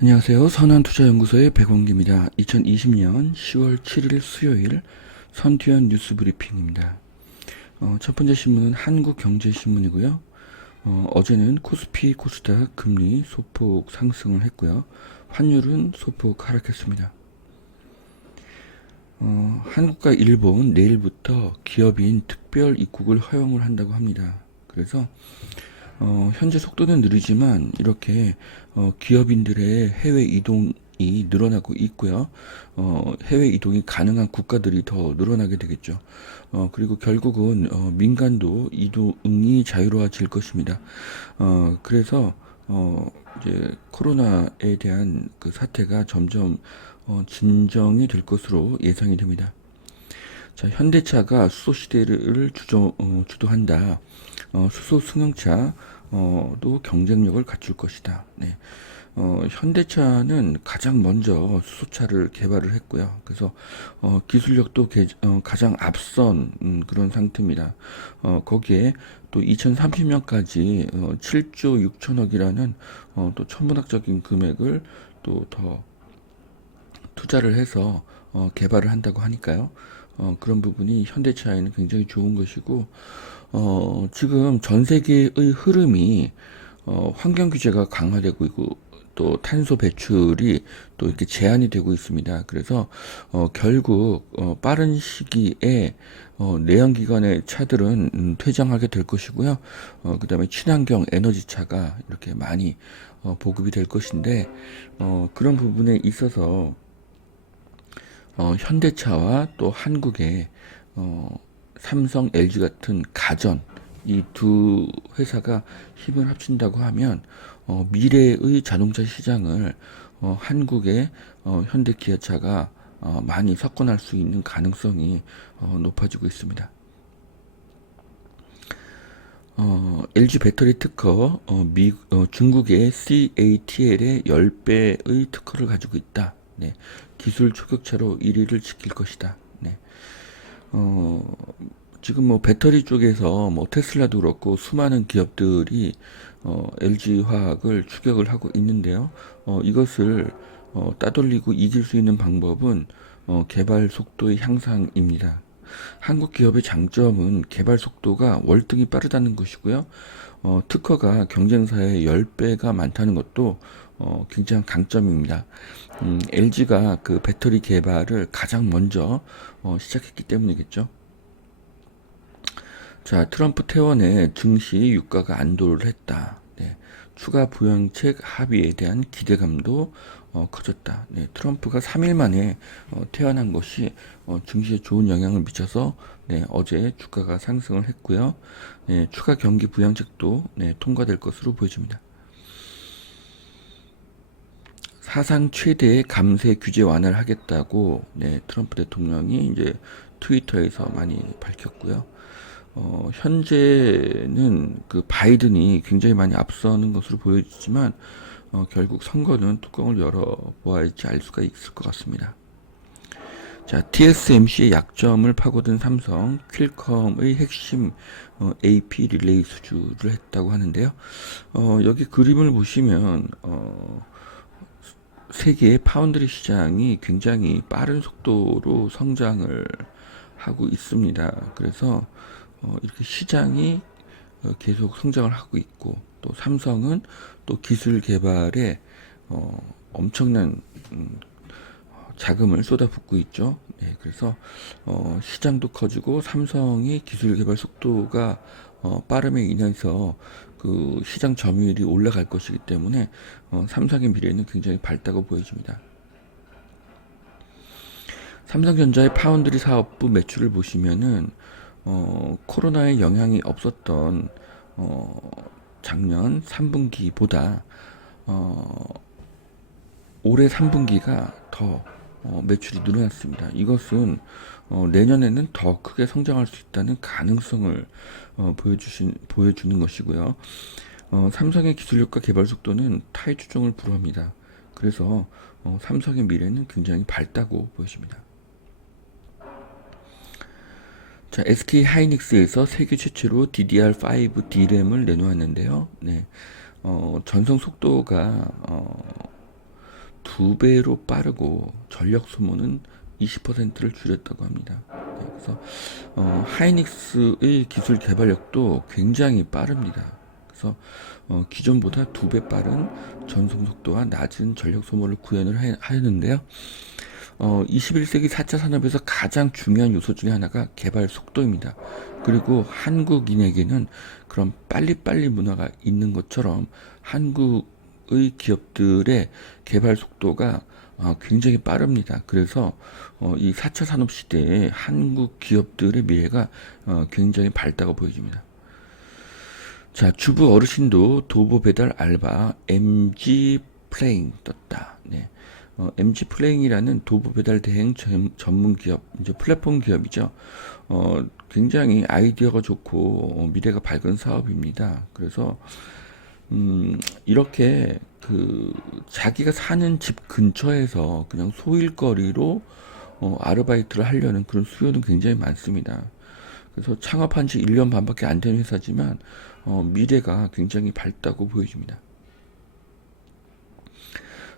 안녕하세요. 선한투자연구소의 백원기입니다. 2020년 10월 7일 수요일 선투연 뉴스 브리핑입니다. 첫 번째 신문은 한국경제신문이고요. 어제는 코스피, 코스닥 금리 소폭 상승을 했고요. 환율은 소폭 하락했습니다. 한국과 일본 내일부터 기업인 특별 입국을 허용을 한다고 합니다. 그래서 현재 속도는 느리지만 이렇게 기업인들의 해외 이동이 늘어나고 있고요. 해외 이동이 가능한 국가들이 더 늘어나게 되겠죠. 그리고 결국은 민간도 이동이 자유로워질 것입니다. 그래서 이제 코로나에 대한 그 사태가 점점 진정이 될 것으로 예상이 됩니다. 자, 현대차가 수소 시대를 주도한다. 수소 승용차도 경쟁력을 갖출 것이다. 네. 현대차는 가장 먼저 수소차를 개발을 했고요. 그래서 기술력도 가장 앞선 그런 상태입니다. 거기에 또 2030년까지 7조 6천억이라는 또 천문학적인 금액을 또 더 투자를 해서 개발을 한다고 하니까요. 그런 부분이 현대차에는 굉장히 좋은 것이고, 지금 전 세계의 흐름이 환경 규제가 강화되고 있고 또 탄소 배출이 또 이렇게 제한이 되고 있습니다. 그래서 결국 빠른 시기에 내연기관의 차들은 퇴장하게 될 것이고요. 그다음에 친환경 에너지 차가 이렇게 많이 보급이 될 것인데 그런 부분에 있어서 현대차와 또 한국의 삼성, LG 같은 가전 이 두 회사가 힘을 합친다고 하면 미래의 자동차 시장을 한국의 현대 기아차가 많이 석권할 수 있는 가능성이 높아지고 있습니다. LG 배터리 특허 중국의 CATL의 10배의 특허를 가지고 있다. 네, 기술 초격차로 1위를 지킬 것이다. 네. 지금 뭐 배터리 쪽에서 뭐 테슬라도 그렇고 수많은 기업들이 LG화학을 추격을 하고 있는데요. 이것을 따돌리고 이길 수 있는 방법은 개발 속도의 향상입니다. 한국 기업의 장점은 개발 속도가 월등히 빠르다는 것이고요. 특허가 경쟁사의 10배가 많다는 것도 굉장한 강점입니다. LG가 그 배터리 개발을 가장 먼저 시작했기 때문이겠죠. 자, 트럼프 퇴원에 증시 유가가 안도를 했다. 네, 추가 부양책 합의에 대한 기대감도 커졌다. 네, 트럼프가 3일 만에 퇴원한 것이 증시에 좋은 영향을 미쳐서 네, 어제 주가가 상승을 했고요. 네, 추가 경기 부양책도 네, 통과될 것으로 보여집니다. 사상 최대의 감세 규제 완화를 하겠다고 네, 트럼프 대통령이 이제 트위터에서 많이 밝혔고요. 현재는 그 바이든이 굉장히 많이 앞서는 것으로 보여지지만 결국 선거는 뚜껑을 열어보아야지 알 수가 있을 것 같습니다. 자, TSMC의 약점을 파고든 삼성, 퀼컴의 핵심 AP 릴레이 수주를 했다고 하는데요. 여기 그림을 보시면 세계의 파운드리 시장이 굉장히 빠른 속도로 성장을 하고 있습니다. 그래서 이렇게 시장이 계속 성장을 하고 있고 또 삼성은 또 기술 개발에 엄청난 자금을 쏟아붓고 있죠. 네, 그래서 시장도 커지고 삼성의 기술 개발 속도가 빠름에 인해서 그 시장 점유율이 올라갈 것이기 때문에 삼성의 미래는 굉장히 밝다고 보여집니다. 삼성전자의 파운드리 사업부 매출을 보시면은 코로나의 영향이 없었던 작년 3분기보다 올해 3분기가 더 매출이 늘어났습니다. 이것은 내년에는 더 크게 성장할 수 있다는 가능성을 보여주는 것이고요. 삼성의 기술력과 개발 속도는 타의 추종을 불허합니다. 그래서 삼성의 미래는 굉장히 밝다고 보여집니다. 자, SK 하이닉스에서 세계 최초로 DDR5 D램을 내놓았는데요. 네, 전송 속도가 2배로 빠르고 전력 소모는 20%를 줄였다고 합니다. 네, 그래서 하이닉스의 기술 개발력도 굉장히 빠릅니다. 그래서 기존보다 2배 빠른 전송 속도와 낮은 전력 소모를 구현을 하였는데요. 21세기 4차 산업에서 가장 중요한 요소 중에 하나가 개발 속도입니다. 그리고 한국인에게는 그런 빨리빨리 문화가 있는 것처럼 한국의 기업들의 개발 속도가 굉장히 빠릅니다. 그래서 이 4차 산업 시대에 한국 기업들의 미래가 굉장히 밝다고 보여집니다. 자, 주부 어르신도 도보 배달 알바 MG 플레잉 떴다. 네. MG 플레잉이라는 도보 배달 대행 전문 기업, 이제 플랫폼 기업이죠. 굉장히 아이디어가 좋고 미래가 밝은 사업입니다. 그래서 이렇게 그 자기가 사는 집 근처에서 그냥 소일거리로 아르바이트를 하려는 그런 수요는 굉장히 많습니다. 그래서 창업한 지 1년 반밖에 안 된 회사지만 미래가 굉장히 밝다고 보여집니다.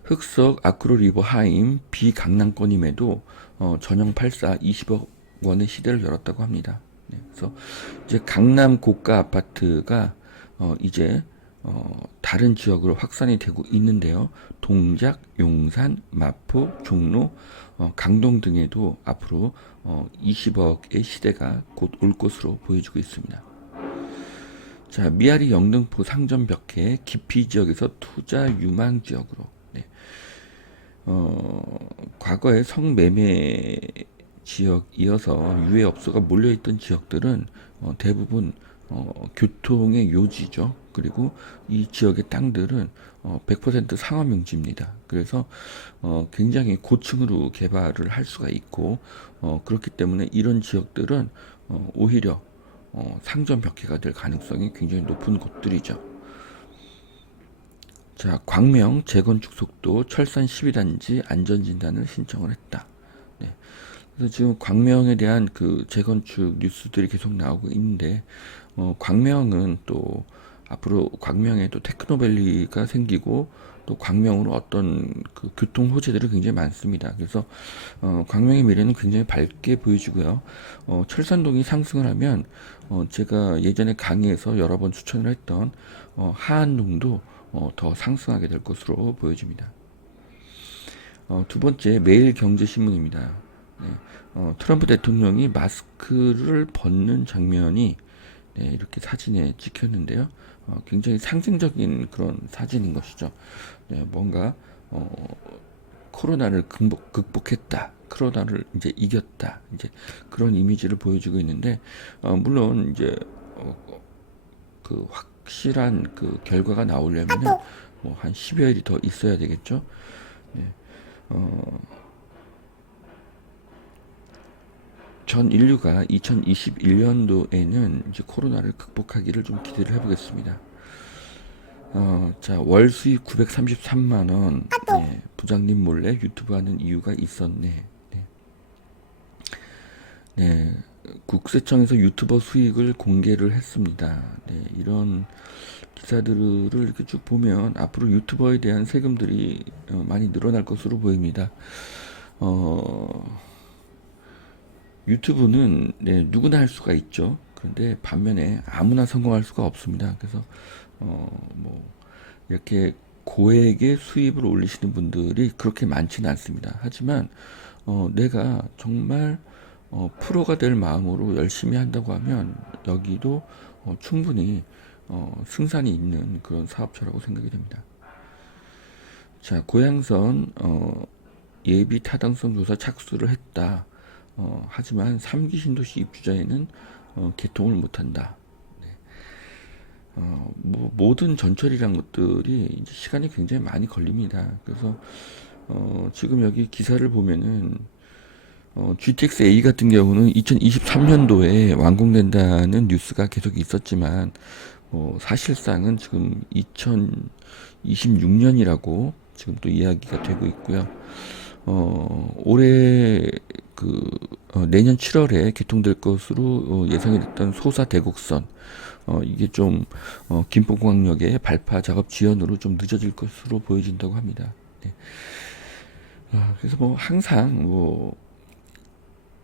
흑석 아크로 리버 하임 비강남권임에도 전용 84 20억 원의 시대를 열었다고 합니다. 네, 그래서 이제 강남 고가 아파트가 이제 다른 지역으로 확산이 되고 있는데요. 동작, 용산, 마포, 종로, 강동 등에도 앞으로 20억의 시대가 곧 올 것으로 보여지고 있습니다. 자, 미아리 영등포 상점 벽해 기피 지역에서 투자 유망 지역으로. 네. 과거에 성매매 지역 이어서 유해업소가 몰려있던 지역들은 대부분 교통의 요지죠. 그리고 이 지역의 땅들은 100% 상업용지입니다. 그래서 굉장히 고층으로 개발을 할 수가 있고 그렇기 때문에 이런 지역들은 오히려 상점 벽해가 될 가능성이 굉장히 높은 곳들이죠. 자, 광명 재건축 속도 철산 12단지 안전진단을 신청을 했다. 네. 그래서 지금 광명에 대한 그 재건축 뉴스들이 계속 나오고 있는데, 광명은 또 앞으로 광명에 또 테크노밸리가 생기고 또 광명으로 어떤 그 교통 호재들이 굉장히 많습니다. 그래서 광명의 미래는 굉장히 밝게 보여지고요. 철산동이 상승을 하면 제가 예전에 강의에서 여러 번 추천을 했던 하안동도 더 상승하게 될 것으로 보여집니다. 두 번째 매일경제신문입니다. 네, 트럼프 대통령이 마스크를 벗는 장면이 네, 이렇게 사진에 찍혔는데요. 굉장히 상징적인 그런 사진인 것이죠. 네, 뭔가 코로나를 극복했다. 코로나를 이제 이겼다. 이제 그런 이미지를 보여주고 있는데 물론 이제 그 확실한 그 결과가 나오려면은 뭐 한 10여일이 더 있어야 되겠죠. 네, 전 인류가 2021년도에는 이제 코로나를 극복하기를 좀 기대를 해보겠습니다. 자, 월 수익 933만 원. 네, 부장님 몰래 유튜브 하는 이유가 있었네. 네. 네, 국세청에서 유튜버 수익을 공개를 했습니다. 네, 이런 기사들을 이렇게 쭉 보면 앞으로 유튜버에 대한 세금들이 많이 늘어날 것으로 보입니다. 유튜브는 네, 누구나 할 수가 있죠. 그런데 반면에 아무나 성공할 수가 없습니다. 그래서 뭐 이렇게 고액의 수입을 올리시는 분들이 그렇게 많지는 않습니다. 하지만 내가 정말 프로가 될 마음으로 열심히 한다고 하면 여기도 충분히 승산이 있는 그런 사업처라고 생각이 됩니다. 자, 고양선 예비 타당성 조사 착수를 했다. 하지만 3기 신도시 입주자에는 개통을 못한다. 네. 뭐 모든 전철이란 것들이 이제 시간이 굉장히 많이 걸립니다. 그래서 지금 여기 기사를 보면은 GTX A 같은 경우는 2023년도에 완공된다는 뉴스가 계속 있었지만 사실상은 지금 2026년이라고 지금 또 이야기가 되고 있고요. 올해 그 내년 7월에 개통될 것으로 예상이 됐던 소사대곡선, 이게 좀 김포공항역의 발파 작업 지연으로 좀 늦어질 것으로 보여진다고 합니다. 네. 그래서 뭐 항상 뭐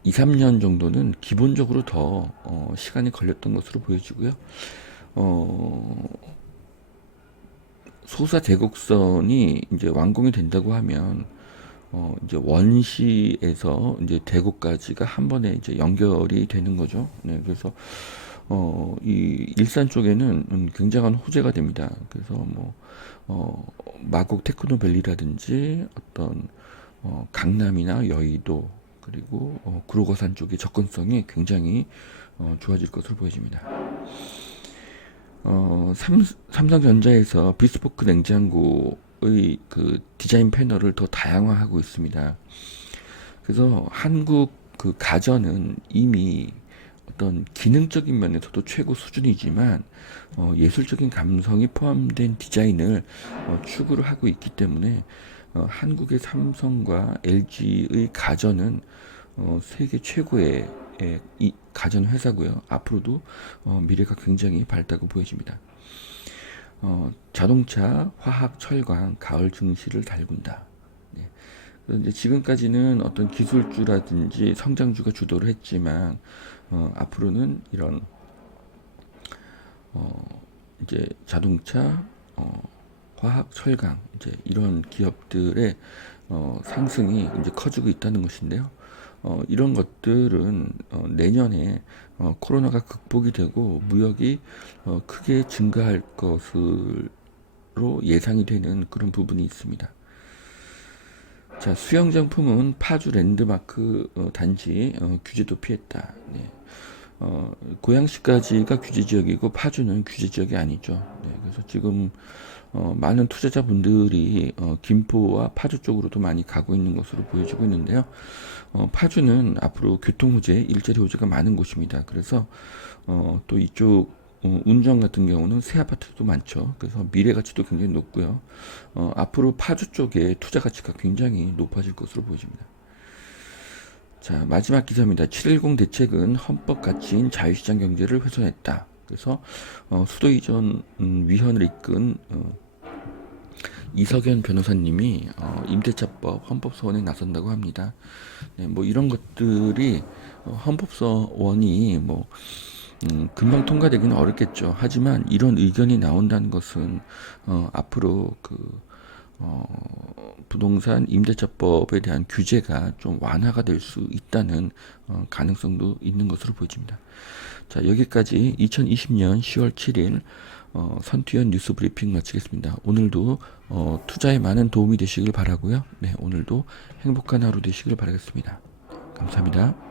2, 3년 정도는 기본적으로 더 시간이 걸렸던 것으로 보여지고요. 소사대곡선이 이제 완공이 된다고 하면 이제 원시에서 이제 대구까지가 한 번에 이제 연결이 되는 거죠. 네, 그래서 이 일산 쪽에는 굉장한 호재가 됩니다. 그래서 뭐 마곡 테크노밸리라든지 어떤 강남이나 여의도 그리고 구로거산 쪽의 접근성이 굉장히 좋아질 것으로 보여집니다. 삼성전자에서 비스포크 냉장고의 그 디자인 패널을 더 다양화하고 있습니다. 그래서 한국 그 가전은 이미 어떤 기능적인 면에서도 최고 수준이지만 예술적인 감성이 포함된 디자인을 추구를 하고 있기 때문에 한국의 삼성과 LG의 가전은 세계 최고의 이 가전 회사고요. 앞으로도 미래가 굉장히 밝다고 보여집니다. 자동차, 화학, 철강, 가을 증시를 달군다. 네. 이제 지금까지는 어떤 기술주라든지 성장주가 주도를 했지만 앞으로는 이런 이제 자동차, 화학, 철강 이제 이런 기업들의 상승이 이제 커지고 있다는 것인데요. 이런 것들은 내년에 코로나가 극복이 되고 무역이 크게 증가할 것으로 예상이 되는 그런 부분이 있습니다. 자, 수영장품은 파주 랜드마크 단지 규제도 피했다. 네. 고양시까지가 규제 지역이고 파주는 규제 지역이 아니죠. 네, 그래서 지금 많은 투자자분들이 김포와 파주 쪽으로도 많이 가고 있는 것으로 보여지고 있는데요. 파주는 앞으로 교통호재, 일자리 호재가 많은 곳입니다. 그래서 또 이쪽 운정 같은 경우는 새 아파트도 많죠. 그래서 미래 가치도 굉장히 높고요. 앞으로 파주 쪽에 투자 가치가 굉장히 높아질 것으로 보여집니다. 자, 마지막 기사입니다. 710 대책은 헌법 가치인 자유시장 경제를 훼손했다. 그래서 수도 이전 위원을 이끈 이석연 변호사님이 임대차법 헌법소원에 나선다고 합니다. 네, 뭐 이런 것들이 헌법소원이 뭐 금방 통과되기는 어렵겠죠. 하지만 이런 의견이 나온다는 것은 앞으로 그 부동산 임대차법에 대한 규제가 좀 완화가 될 수 있다는 가능성도 있는 것으로 보여집니다. 자, 여기까지 2020년 10월 7일 선투연 뉴스 브리핑 마치겠습니다. 오늘도 투자에 많은 도움이 되시길 바라고요. 네, 오늘도 행복한 하루 되시길 바라겠습니다. 감사합니다.